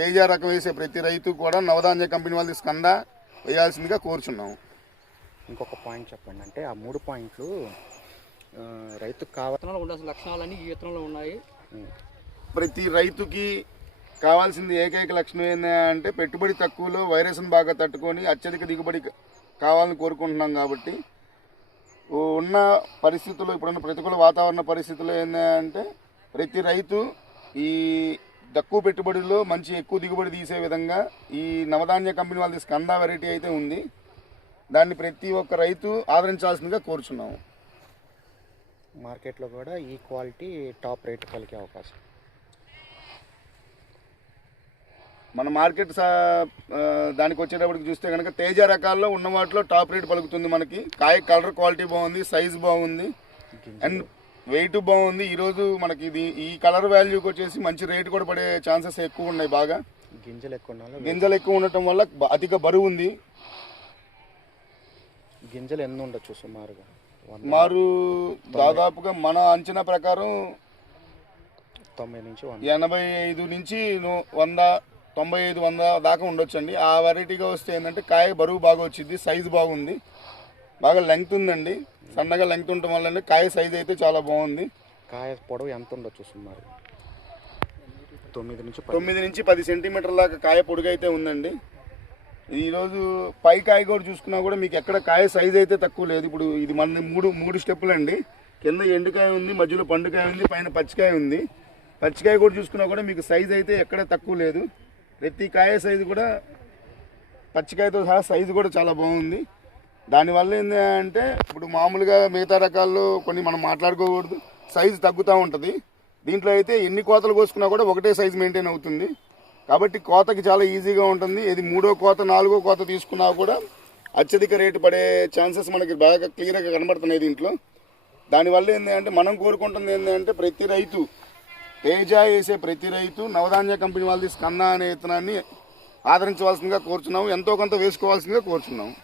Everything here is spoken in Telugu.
తేజ రకం వేసే ప్రతి రైతు కూడా నవధాన్య కంపెనీ వాళ్ళది స్కంద వేయాల్సిందిగా కోరుచున్నాము. ఇంకొక పాయింట్ చెప్పండి, అంటే ఆ 3 పాయింట్లు రైతుకు కావాల్సిన ఉండాల్సిన లక్షణాలన్నీ ఈ విత్తనంలో ఉన్నాయి. ప్రతి రైతుకి కావాల్సింది ఏకైక లక్షణం ఏంటంటే పెట్టుబడి తక్కువలో వైరస్ను బాగా తట్టుకొని అత్యధిక దిగుబడి కావాలని కోరుకుంటున్నాం. కాబట్టి ఉన్న పరిస్థితుల్లో, ఇప్పుడున్న ప్రతికూల వాతావరణ పరిస్థితుల్లో ఏంటంటే ప్రతి రైతు ఈ తక్కువ పెట్టుబడిలో మంచి ఎక్కువ దిగుబడి తీసే విధంగా ఈ నవధాన్య కంపెనీ వాళ్ళది స్కంద వెరైటీ అయితే ఉంది. దాన్ని ప్రతి ఒక్క రైతు ఆదరించాల్సిందిగా కోరుచున్నాము. మార్కెట్లో కూడా ఈ క్వాలిటీ టాప్ రేట్ పలికే అవకాశం. మన మార్కెట్ దానికి వచ్చేటప్పటికి చూస్తే కనుక తేజ రకాల్లో ఉన్న వాటిలో టాప్ రేట్ పలుకుతుంది. మనకి కాయ కలర్ క్వాలిటీ బాగుంది, సైజు బాగుంది, అండ్ వెయిట్ బాగుంది. ఈరోజు మనకి ఇది ఈ కలర్ వాల్యూకి వచ్చేసి మంచి రేటు కూడా పడే ఛాన్సెస్ ఎక్కువ ఉన్నాయి. బాగా గింజలు ఎక్కువ ఉండటం వల్ల అధిక బరువు ఉంది. గింజలు ఎన్ని ఉండొచ్చు సుమారుగా? సుమారు దాదాపుగా మన అంచనా ప్రకారం 85 నుంచి 100, 95, 100 దాకా ఉండొచ్చండి. ఆ వెరైటీగా వస్తే ఏంటంటే కాయ బరువు బాగా వచ్చింది, సైజు బాగుంది, బాగా లెంగ్త్ ఉందండి. సన్నగా లెంగ్త్ ఉండటం వల్ల కాయ సైజు అయితే చాలా బాగుంది. కాయ పొడవు ఎంత ఉండొచ్చు సుమారు? 9 నుంచి 10 సెంటీమీటర్ల దాకా కాయ పొడుగు అయితే ఉందండి. ఈరోజు పై కాయ కూడా చూసుకున్నా కూడా మీకు ఎక్కడ కాయ సైజు అయితే తక్కువ లేదు. ఇప్పుడు ఇది మన మూడు స్టెప్పులు అండి. కింద ఎండుకాయ ఉంది, మధ్యలో పండుకాయ ఉంది, పైన పచ్చికాయ ఉంది. పచ్చికాయ కూడా చూసుకున్నా కూడా మీకు సైజు అయితే ఎక్కడ తక్కువ లేదు. ప్రతి కాయ సైజు కూడా పచ్చికాయతో సహా సైజు కూడా చాలా బాగుంది. దానివల్ల ఏంటంటే ఇప్పుడు మామూలుగా మిగతా రకాల్లో కొన్ని మనం మాట్లాడుకోకూడదు, సైజు తగ్గుతూ ఉంటుంది. దీంట్లో అయితే ఎన్ని కోతలు కోసుకున్నా కూడా ఒకటే సైజు మెయింటైన్ అవుతుంది. కాబట్టి కోతకి చాలా ఈజీగా ఉంటుంది. ఇది 3వ కోత 4వ కోత తీసుకున్నా కూడా అత్యధిక రేటు పడే ఛాన్సెస్ మనకి బాగా క్లియర్గా కనబడుతున్నాయి దీంట్లో. దానివల్ల ఏంటంటే మనం కోరుకుంటుంది ఏంటంటే ప్రతి రైతు తేజ వేసే ప్రతి రైతు నవధాన్య కంపెనీ వాళ్ళది స్కంద అనే విత్తనాన్ని ఆదరించవలసిందిగా కోరుచున్నాము. ఎంతో కొంత వేసుకోవాల్సిందిగా కోరుచున్నాము.